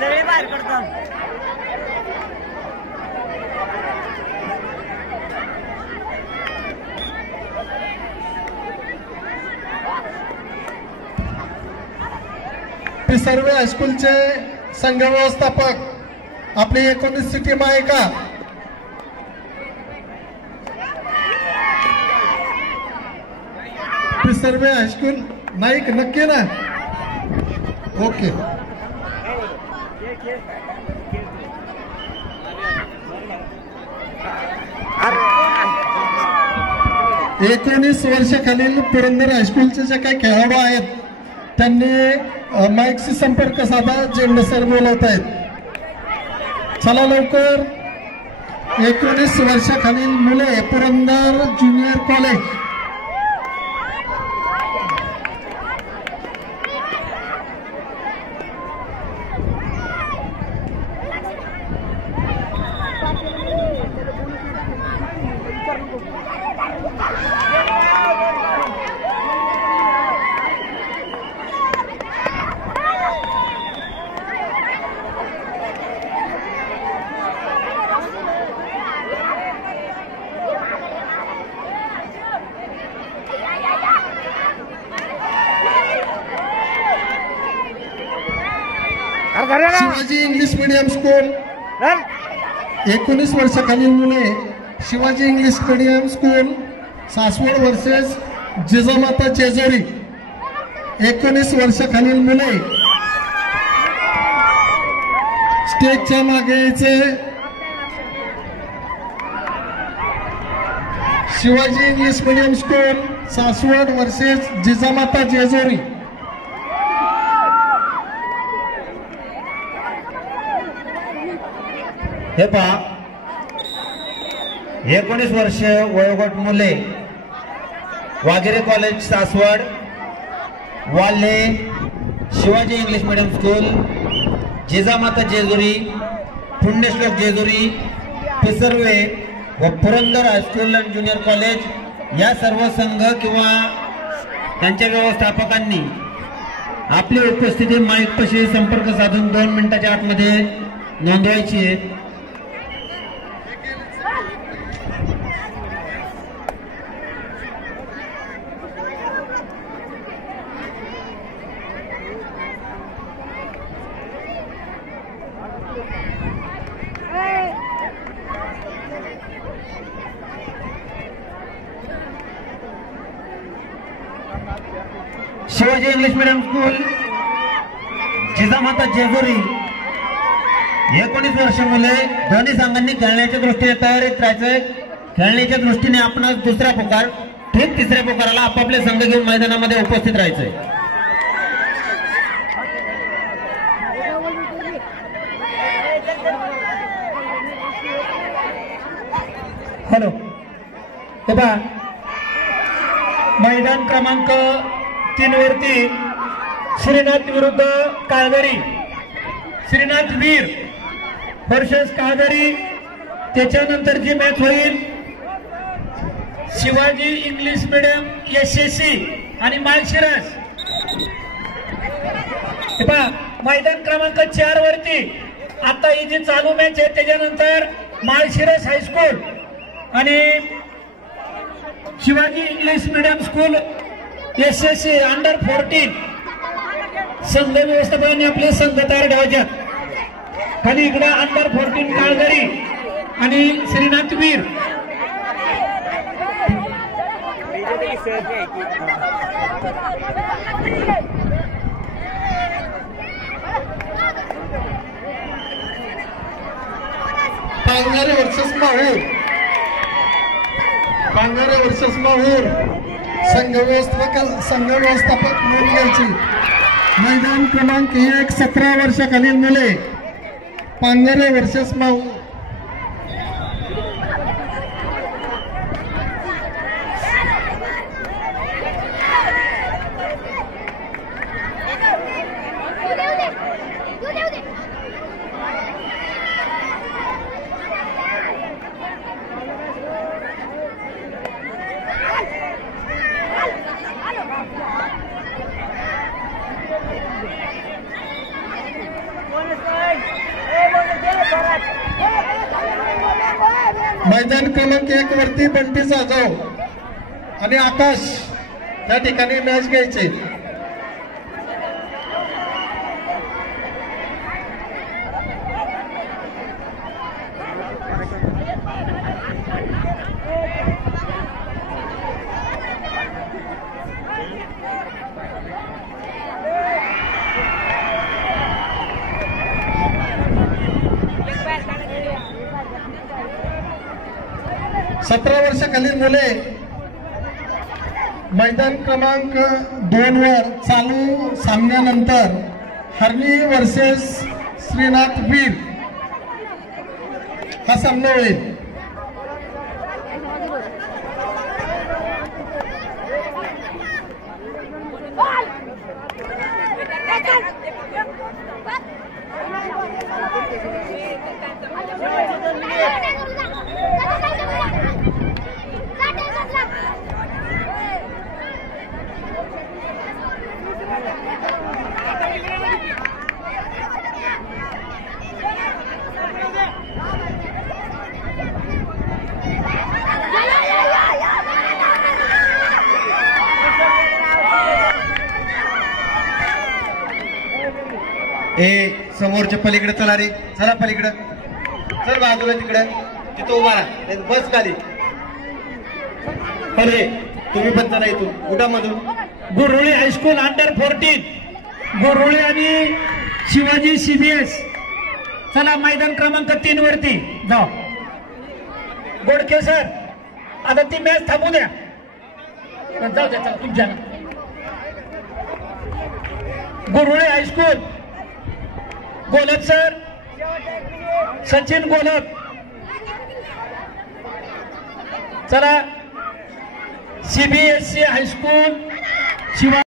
सगळे बाहेर पडतात. पिसर्वे हायस्कूलचे संघ व्यवस्थापक आपली 19 टीम आहे का? पिसर्वे हायस्कूल नाही नक्की ना? ओके. एकोणीस वर्षाखालील पुरंदर हायस्कूलचे जे काही खेळाडू आहेत त्यांनी माईकशी संपर्क साधा. झेंडे सर बोलवत आहेत. चला लवकर. 19 वर्षाखालील मुले Purandar junior college. Shivaji English medium school. 19 वर्षाखालील मुले Shivaji English medium school Saswad versus Jijamata Jejuri. 19 वर्षाखालील मुले स्टेजच्या मागे यायचे. Shivaji English medium school Saswad versus Jijamata Jejuri. हे पहा 19 वर्ष वयोगट मुले Waghere college Saswad, Valhe Shivaji English medium school, Jijamata Jejuri, Punyashlok Jejuri, Pisarve व Purandar high school and junior college या सर्व संघ किंवा त्यांच्या व्यवस्थापकांनी आपली उपस्थिती माईक पाशी संपर्क साधून 2 मिनिटाच्या आतमध्ये नोंदवायची आहे. Shivaji English medium school Jijamata Jejuri 19 वर्ष मुले दोन्ही संघांनी खेळण्याच्या दृष्टीने तयारीत राहायचंय. खेळण्याच्या दृष्टीने आपण दुसरा पुकार ठीक तिसऱ्या पुकाराला आपापले संघ घेऊन मैदानामध्ये उपस्थित राहायचंय. हॅलो. हे पहा मैदान क्रमांक 3 वरती श्रीनाथ विरुद्ध काळगरी. श्रीनाथ वीर वर्सेस काळगरी. त्याच्यानंतर जी मॅच होईल शिवाजी इंग्लिश मीडियम SSC आणि माळशिरस. हे पहा मैदान क्रमांक 4 वरती आता ही जी चालू मॅच आहे त्याच्यानंतर माळशिरस हायस्कूल आणि Shivaji English medium school SSC under 14 संघ व्यवस्थापकांनी आपले संघ तयार ठेवायचे. खाली इकडे अंडर 14 काळगरी आणि श्रीनाथ वीर. पांगारे वर्सेस माहूर. पांगारे वर्सेस माहूर. संघ व्यवस्थापक नोंद घ्यायची. मैदान क्रमांक 1 17 वर्षाखालील मुले पांगारे वर्सेस माहूर. मैदान क्रमांक 1 वरती बंटी जाधव आणि आकाश या ठिकाणी मॅच घ्यायचे. सतरा वर्षाखालील मुले मैदान क्रमांक 2 वर चालू सामन्यानंतर हरणी वर्सेस श्रीनाथ वीर हा सामना होईल. समोरच्या पलीकडे चला रे, चला पलीकडे चल, बाजूला तिकडे तिथं उभा राहा, बस खाली. अरे तुम्ही पण चला इथून उठामधून. गुरुळे हायस्कूल अंडर 14 गुरुळे आणि शिवाजी CBS. चला मैदान क्रमांक 3 वरती जाऊ. गोडके सर आता ती मॅच थांबू द्या, जाऊ द्या. चला तुमच्या गुरुळे हायस्कूल गोलप सर, सचिन गोलप. चला CBSE हायस्कूल शिवा